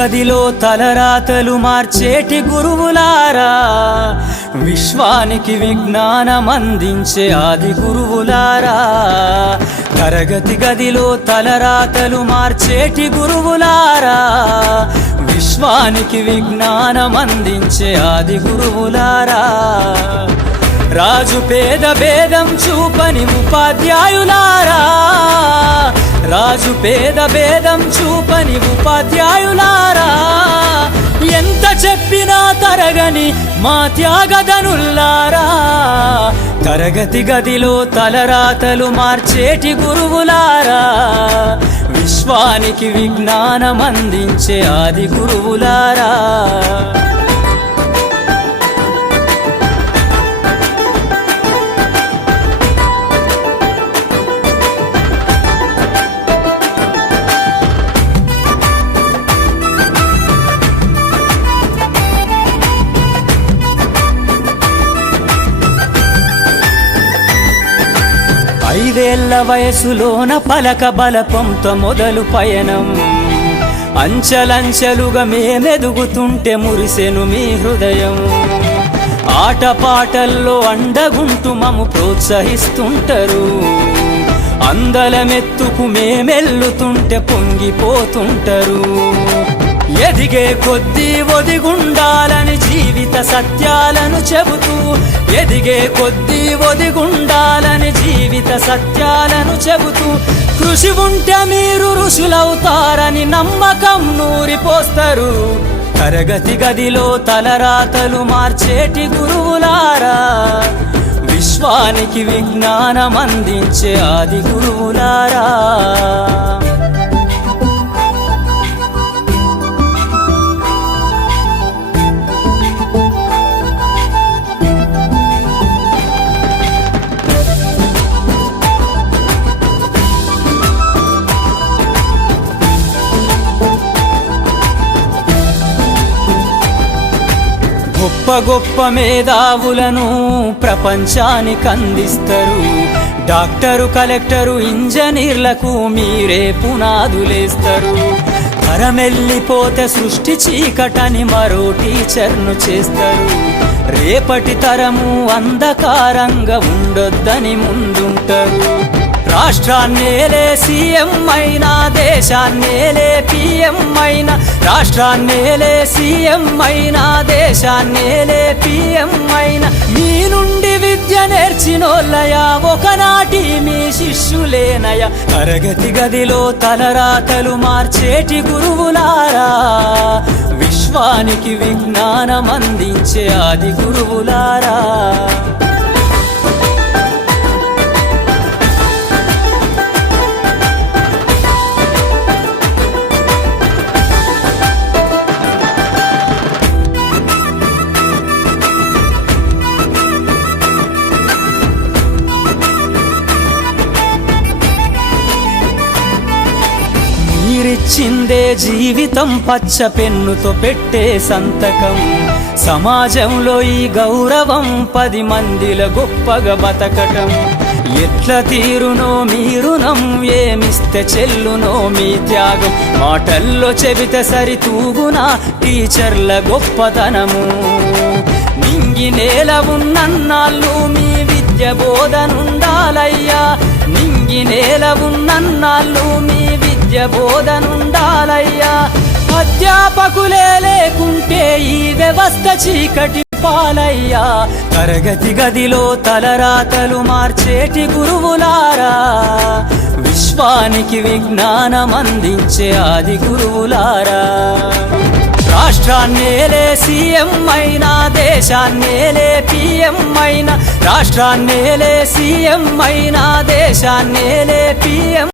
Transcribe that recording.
గదిలో తలరాతలు మార్చేటి గురువులారా, విశ్వానికి విజ్ఞానం అందించే ఆది గురువులారా. తరగతి గదిలో తలరాతలు మార్చేటి గురువులారా, విశ్వానికి విజ్ఞానం అందించే ఆది గురువులారా. రాజు పేద భేదం చూపని ఉపాధ్యాయులారా, రాజు పేద భేదం చూపని ఉపాధ్యాయులారా. ఎంత చెప్పినా తరగని మా త్యాగధనుల్లారా, తరగతి గదిలో తలరాతలు మార్చేటి గురువులారా, విశ్వానికి విజ్ఞానం అందించే ఆది గురువులారా. ఐదేళ్ల వయసులోన పలక బలపంతో మొదలు పయనం, అంచెలంచెలుగా మేమెదుగుతుంటే మురిసెను మీ హృదయం. ఆటపాటల్లో అండగుంటూ మము ప్రోత్సహిస్తుంటారు, అందలమెత్తుకు మేమెల్లుతుంటే పొంగిపోతుంటారు. ఎదిగే కొద్దీ ఒదిగుండాలని జీవిత సత్యాలను చెబుతూ, ఎదిగే కొద్దీ ఒదిగుండాలని జీవిత సత్యాలను చెబుతూ, కృషి ఉంటే మీరు ఋషులవుతారని నమ్మకం నూరిపోస్తారు. తరగతి గదిలో తలరాతలు మార్చేటి గురువులారా, విశ్వానికి విజ్ఞానం అందించే ఆది గురువులారా. గొప్ప గొప్ప మేధావులను ప్రపంచానికి అందిస్తారు. డాక్టరు, కలెక్టరు, ఇంజనీర్లకు మీరే పునాదులేస్తారు. తరమెల్లిపోతే సృష్టి చీకటని మరో టీచర్ను చేస్తారు. రేపటి తరము అంధకారంగా ఉండొద్దని ముందుంటారు. రాష్ట్రాన్నేలే సీఎం అయినా, దేశాన్నేలే పిఎం అయినా, రాష్ట్రాన్నేలే సీఎం అయినా, దేశాన్నేలే పిఎం అయినా, మీ నుండి విద్య నేర్చినోళ్ళయా, ఒకనాటి మీ శిష్యులేనయా. తరగతి గదిలో తలరాతలు మార్చేటి గురువులారా, విశ్వానికి విజ్ఞానం అందించే ఆది గురువులారా. మీరిచ్చిందే జీవితం పచ్చ పెన్నుతో పెట్టే సంతకం. సమాజంలో ఈ గౌరవం 10 మందిల గొప్పగా బతకటం. ఎట్ల తీరునో మీ రుణం, ఏమిస్తే చెల్లునో మీ త్యాగం. మాటల్లో చెబితే సరితూగునా టీచర్ల గొప్పతనము. నింగి నేల ఉన్నన్నాళ్ళు మీ విద్య బోధనుండాలయ్యా, నింగి నేల ఉన్నన్నాళ్ళు మీ విద్య బోధనుండాలయ్యా. అధ్యాపకులే లేకుంటే ఈ వ్యవస్థ చీకటి పాలయ్యా. తరగతి గదిలో తలరాతలు మార్చేటి గురువులారా, విశ్వానికి విజ్ఞానం అందించే ఆది గురువులారా. రాష్ట్రాన్నేలే సీఎం అయినా, దేశాన్నేలే పిఎం అయినా, రాష్ట్రాన్నేలే సీఎం అయినా, దేశాన్నేలే పిఎం